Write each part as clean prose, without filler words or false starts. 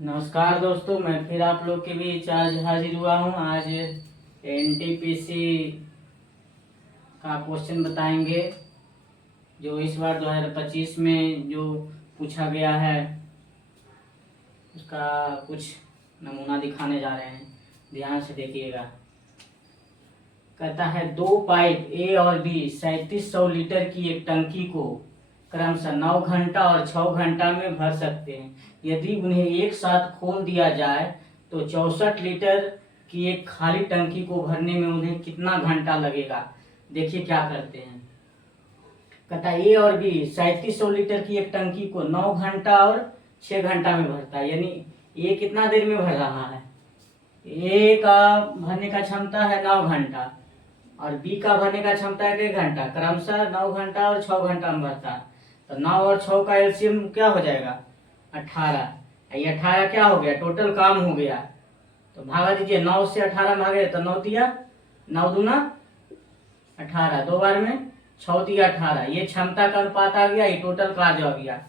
नमस्कार दोस्तों, मैं फिर आप लोग के बीच आज हाजिर हुआ हूँ। आज एनटीपीसी का क्वेश्चन बताएंगे जो इस बार 2025 में जो पूछा गया है, उसका कुछ नमूना दिखाने जा रहे हैं। ध्यान से देखिएगा। कहता है दो पाइप ए और बी 3700 लीटर की एक टंकी को क्रमशः 9 घंटा और 6 घंटा में भर सकते हैं। यदि उन्हें एक साथ खोल दिया जाए तो 64 लीटर की एक खाली टंकी को भरने में उन्हें कितना घंटा लगेगा। देखिए क्या करते हैं। कहता है ए और बी 3700 लीटर की एक टंकी को 9 घंटा और 6 घंटा में भरता है। यानी ए कितना देर में भर रहा है। ए का भरने का क्षमता है 9 घंटा और बी का भरने का क्षमता है 1 घंटा। क्रमशः 9 घंटा और 6 घंटा में भरता है। तो 9 और 6 का एलसीएम क्या हो जाएगा, 18। ये 18 क्या हो गया, टोटल काम हो गया। तो भागा दीजिए, 9 से 18 भागे तो 9 दिया, 9 दूना 18, दो बार में 6 दिया 18। ये क्षमता का अनुपात आ गया, ये टोटल कार्य आ गया।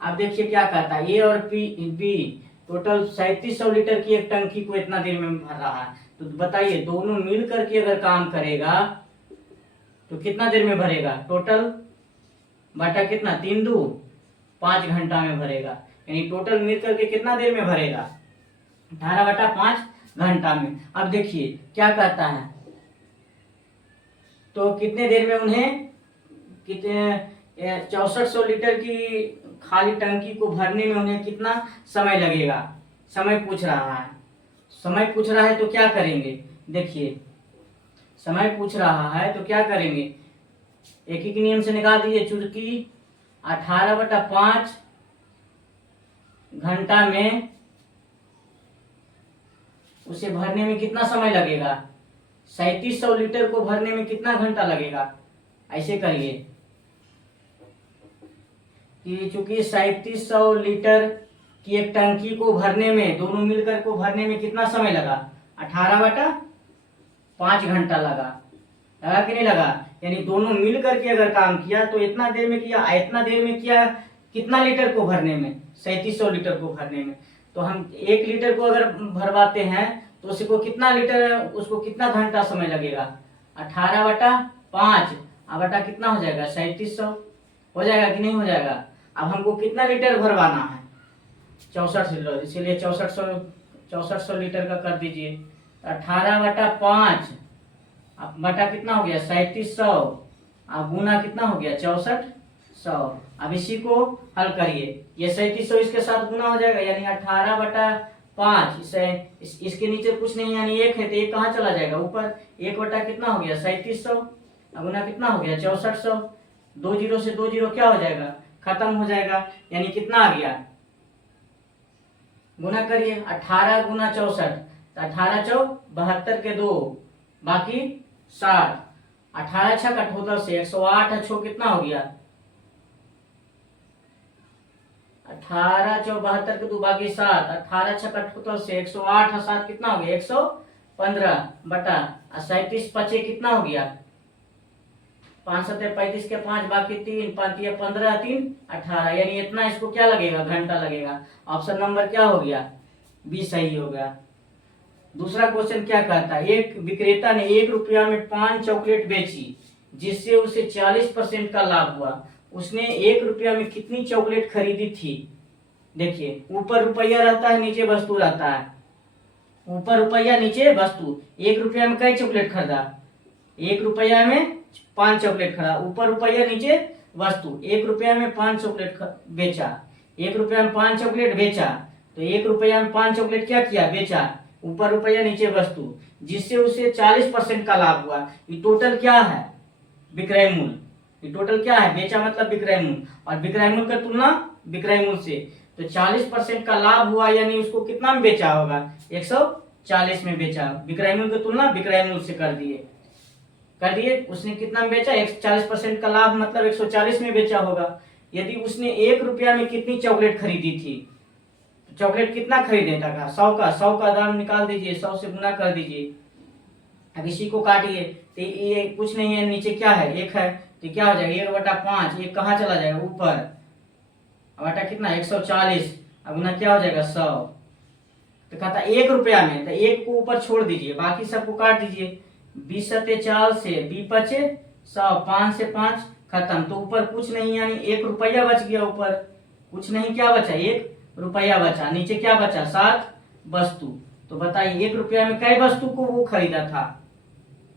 अब देखिए क्या कहता है, ए और बी टोटल 3700 लीटर की एक टंकी को इतना देर में भर रहा है। तो बताइए दोनों मिल करके अगर काम करेगा तो कितना देर में भरेगा। टोटल बटा कितना, 3 दू 5 घंटा में भरेगा। यानी टोटल मिल करके कितना देर में भरेगा, 18 बटा 5 घंटा में। अब देखिए क्या कहता है, तो कितने देर में उन्हें कितने 6400 लीटर की खाली टंकी को भरने में उन्हें कितना समय लगेगा। समय पूछ रहा है। समय पूछ रहा है तो क्या करेंगे, देखिए समय पूछ रहा है तो क्या करेंगे, एक ही नियम से निकाल दीजिए। चूंकि 18 बटा 5 घंटा में उसे भरने में कितना समय लगेगा, 3700 लीटर को भरने में कितना घंटा लगेगा। ऐसे करिए कि चूंकि 3700 लीटर की एक टंकी को भरने में, दोनों मिलकर को भरने में कितना समय लगा, 18 बटा 5 घंटा लगा कि नहीं लगा। यानी दोनों मिल करके अगर काम किया तो इतना देर में किया, इतना देर में किया कितना लीटर को भरने में, 3700 लीटर को भरने में। तो हम 1 लीटर को अगर भरवाते हैं तो उसको कितना लीटर, उसको कितना घंटा समय लगेगा, 18 बटा 5 बटा कितना हो जाएगा, 3700 हो जाएगा कि नहीं हो जाएगा। अब हमको कितना लीटर भरवाना है, 64 लीटर, इसीलिए 6400 लीटर का कर दीजिए। 18 बटा 5 अब बटा कितना हो गया, 3700, अब गुना कितना हो गया, 6400। अब इसी को हल करिए, ये 3700 इसके साथ गुना हो जाएगा, यानी 18 बटा 5 इसके नीचे कुछ नहीं, यानी 1 है तो 1 कहाँ चला जाएगा, ऊपर। 1 बटा कितना हो गया, 3700, अब गुना कितना हो गया, 6400। 2 जीरो से 2 जीरो क्या हो जाएगा, खत्म हो जाएगा। यानी कितना आ गया, गुना करिए, 18 गुना 64, तो 18 चौक 72 के 2 बाकी 60। 18 छः का टोटल से 108 छो कितना हो गया, 18 चौ 72 के 2 बाकी 7। 18 छः का टोटल से 108 और 7 कितना हो गया, 115 बटा 37 पचे कितना हो गया, 5 सत्ते 35 के 5 बाकी 3 5 15 3 18। यानी इतना इसको क्या लगेगा, घंटा लगेगा। ऑप्शन नंबर क्या हो गया, बी सही हो गया। दूसरा क्वेश्चन क्या कहता है, एक विक्रेता ने 1 रुपया में 5 चॉकलेट बेची जिससे उसे 40% का लाभ हुआ। उसने 1 रुपया में कितनी चॉकलेट खरीदी थी। देखिए ऊपर रुपया रहता है, नीचे वस्तु रहता है। ऊपर रुपया नीचे वस्तु। 1 रुपया में कई चॉकलेट खरीदा, 1 रुपया में 5 चॉकलेट खरीदा। ऊपर रुपया नीचे वस्तु। 1 रुपया में 5 चॉकलेट बेचा, 1 रुपया में 5 चॉकलेट बेचा। तो 1 रुपया में 5 चॉकलेट क्या किया, बेचा। ऊपर रुपया नीचे वस्तु, जिससे उसे 40% का लाभ हुआ। ये टोटल क्या है, विक्रय मूल्य। ये टोटल क्या है, बेचा मतलब विक्रय मूल्य, और विक्रय मूल्य का तुलना विक्रय मूल्य से। तो 40% का लाभ हुआ, यानी उसको कितना में बेचा होगा, 140 में बेचा। विक्रय मूल्य की तुलना विक्रय मूल्य से कर दिए। उसने कितना में बेचा, 40% का लाभ मतलब 140 में बेचा होगा। यदि उसने 1 रुपया में कितनी चॉकलेट खरीदी थी, चॉकलेट कितना खरीदे था, 100 का दाम निकाल दीजिए, 100 से गुना कर दीजिए। अब इसी को काटिए, तो ये कुछ नहीं है, नीचे क्या है, 1 है, तो क्या हो जाएगा, 1 बटा 5, 1 कहाँ चला जाएगा, ऊपर। बटा कितना, 140, अब गुना क्या हो जाएगा, 100। तो कहता 1 रुपया में, तो 1 को ऊपर छोड़ दीजिए, बाकी सबको काट दीजिए। 20 सत्ते 40 से 20 पचे 100, 5 से 5 खत्म। तो ऊपर कुछ नहीं, यानी 1 रुपया बच गया। ऊपर कुछ नहीं, क्या बचा? 1 रुपया बचा। नीचे क्या बचा? 7 वस्तु। तो बताइए 1 रुपया में कई वस्तु को वो खरीदा था?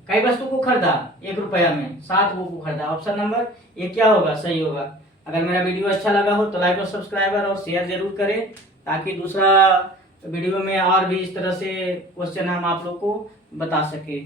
कई वस्तु को खरीदा 1 रुपया में? 7 वो को खरीदा। ऑप्शन नंबर ए क्या होगा? सही होगा। अगर मेरा वीडियो अच्छा लगा हो तो लाइक और सब्सक्राइबर और शेयर जरूर करें, ताकि दूसरा वीडियो में और भी इस तरह से क्वेश्चन हम आप लोग को बता सके।